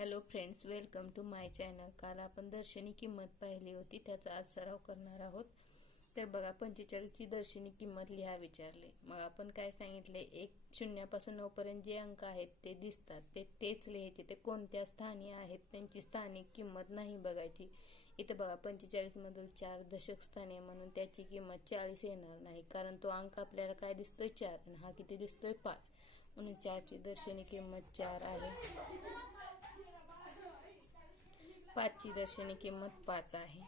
Hello friends welcome to my channel काल आपण दर्शनी किंमत पाहिली होती त्याचा आज सराव करणार आहोत. तर बघा पंचेचाळीसची दर्शनी किंमत लिहा विचारले. मग आपण काय सांगितले? एक शून्यापासून नऊपर्यंत जे अंक आहेत ते दिसतात. ते तेच लिहायचे. ते कोणत्या स्थानी आहेत त्यांची स्थानिक किंमत नाही बघायची. इथं बघा पंचेचाळीसमधील चार दशक स्थाने म्हणून त्याची किंमत चाळीस येणार नाही. कारण तो अंक आपल्याला काय दिसतोय? चार. आणि हा किती दिसतोय? पाच. म्हणून चारची दर्शनी किंमत चार आहे. पाचची दर्शनी किंमत पाच आहे.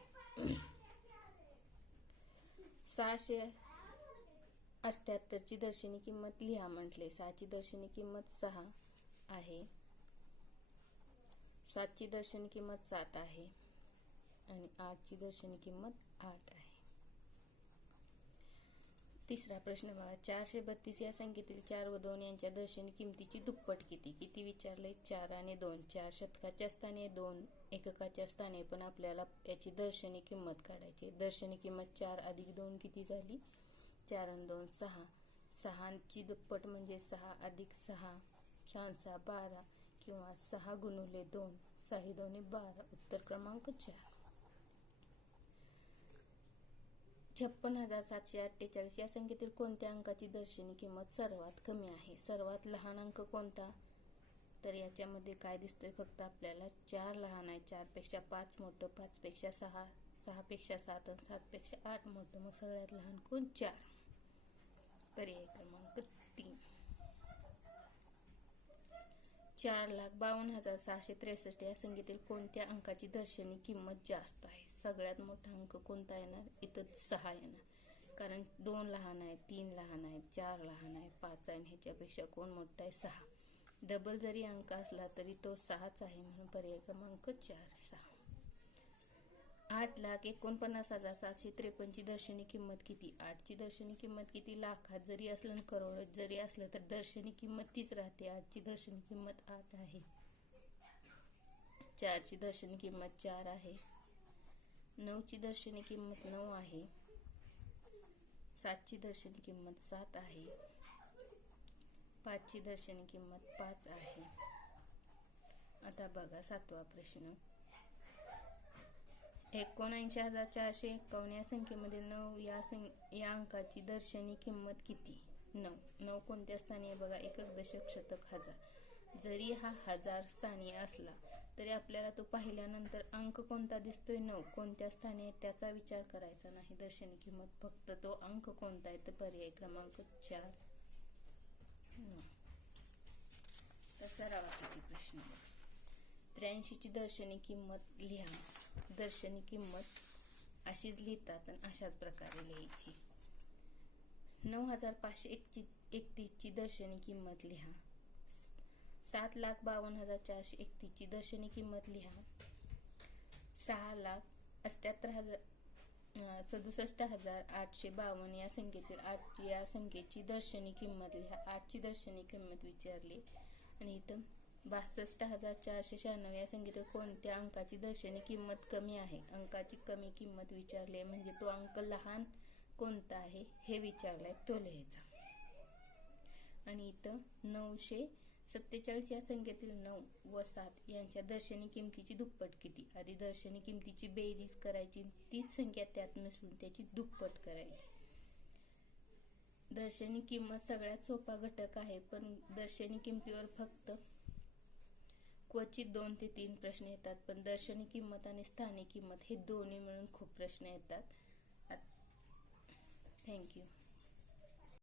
सहाशे अष्ट्याहत्तरची दर्शनी किंमत लिहा म्हटले. सहाची दर्शनी किंमत सहा आहे. सातची दर्शनी किंमत सात आहे. आणि आठची दर्शनी किंमत आठ आहे. तिसरा प्रश्न बघा. चारशे बत्तीस या संख्येतील चार व दोन यांच्या दर्शनी किमतीची दुप्पट किती? किती विचारले? चार आणि दोन. चार शतकाच्या स्थानी दोन एककाच्या स्थाने पण आपल्याला याची दर्शनी किंमत काढायची. दर्शनी किंमत चार अधिक दोन किती झाली? चार आणि दोन सहा. सहाची दुप्पट म्हणजे सहा अधिक सहा छान सहा बारा किंवा सहा गुणुले दोन साही दोन्ही बारा उत्तर क्रमांक चार. छप्पन हजार सातशे अठ्ठेचाळीस या संख्येतील कोणत्या अंकाची दर्शनी किंमत सर्वात कमी आहे? सर्वात लहान अंक कोणता? तर याच्यामध्ये काय दिसतोय? फक्त आपल्याला चार लहान आहे. चारपेक्षा पाच मोठं पाचपेक्षा सहा सहापेक्षा सात आणि सातपेक्षा आठ मोठं. मग सगळ्यात लहान कोण? चार. पर्याय क्रमांक तीन. चार लाख बावन्न हजार सहाशे त्रेसष्ट या संख्येतील कोणत्या अंकाची दर्शनी किंमत जास्त आहे? सगळ्यात मोठा अंक कोणता येणार? इथं सहा येणार. कारण दोन लहान आहे तीन लहान आहे चार लहान आहे पाच आहे ह्याच्यापेक्षा कोण मोठा आहे? सहा. डबल जरी अंक असला तरी तो सहाच आहे म्हणून पर्याय क्रमांक चार सहा. आठ लाख एकोणपन्नास हजार सातशे त्रेपन्नची दर्शनी किंमत किती? आठची दर्शनी किंमत किती? लाखात जरी असलं करोड जरी असलं तर दर्शनी किंमत तीच राहते. आठची दर्शनी किंमत आठ आहे. चारची दर्शनी किंमत चार आहे. नऊची दर्शनी किंमत नऊ आहे. सातची दर्शनी किंमत सात आहे. पाचची दर्शनी किंमत पाच आहे. आता बघा सातवा प्रश्न. एकोणऐंशी हजार चारशे एकावन्न या संख्येमध्ये नऊ या सं या अंकाची दर्शनी किंमत किती? नऊ. नऊ कोणत्या स्थानी आहे बघा एकक दशक शतक हजार. जरी हा हजार स्थानी असला तरी आपल्याला तो पाहिल्यानंतर अंक कोणता दिसतोय? नऊ. कोणत्या स्थानी आहे त्याचा विचार करायचा नाही. दर्शनी किंमत फक्त तो अंक कोणता आहे? तर पर्याय क्रमांक चार. तर सरावासाठी प्रश्न त्र्याऐंशीची दर्शनी किंमत लिहा दर्शनी किंमत अशीच लिहितात आणि अशाच प्रकारे लिहायची नऊ हजार पाचशे एकची एकतीसची दर्शनी किंमत लिहा सात लाख बावन्न हजार चारशे एकतीसची दर्शनी किंमत लिहा सहा लाख अष्ट्याहत्तर हजार सदुसष्ट हजार आठशे बावन्न या संख्येतील आठची या संख्येची दर्शनी किंमत लिहा. आठची दर्शनी किंमत विचारली. आणि इथं बासष्ट हजार चारशे शहाण्णव या संख्येतील कोणत्या अंकाची दर्शनी किंमत कमी आहे? अंकाची कमी किंमत विचारली म्हणजे तो अंक लहान कोणता आहे हे विचारलंय. तो लिहायचा. आणि इथं नऊशे सत्तेचाळीस या संख्येतील नऊ व सात यांच्या दर्शनी किमतीची दुप्पट किती? आधी दर्शनी किमतीची बेरीज करायची तीच संख्या त्यात नसून त्याची दुप्पट करायची. दर्शनी किंमत सगळ्यात सोपा घटक आहे पण दर्शनी किमतीवर फक्त क्वचित दोन ते तीन प्रश्न येतात पण दर्शनी किंमत आणि स्थानिक किंमत हे दोन्ही मिळून खूप प्रश्न येतात. थँक्यू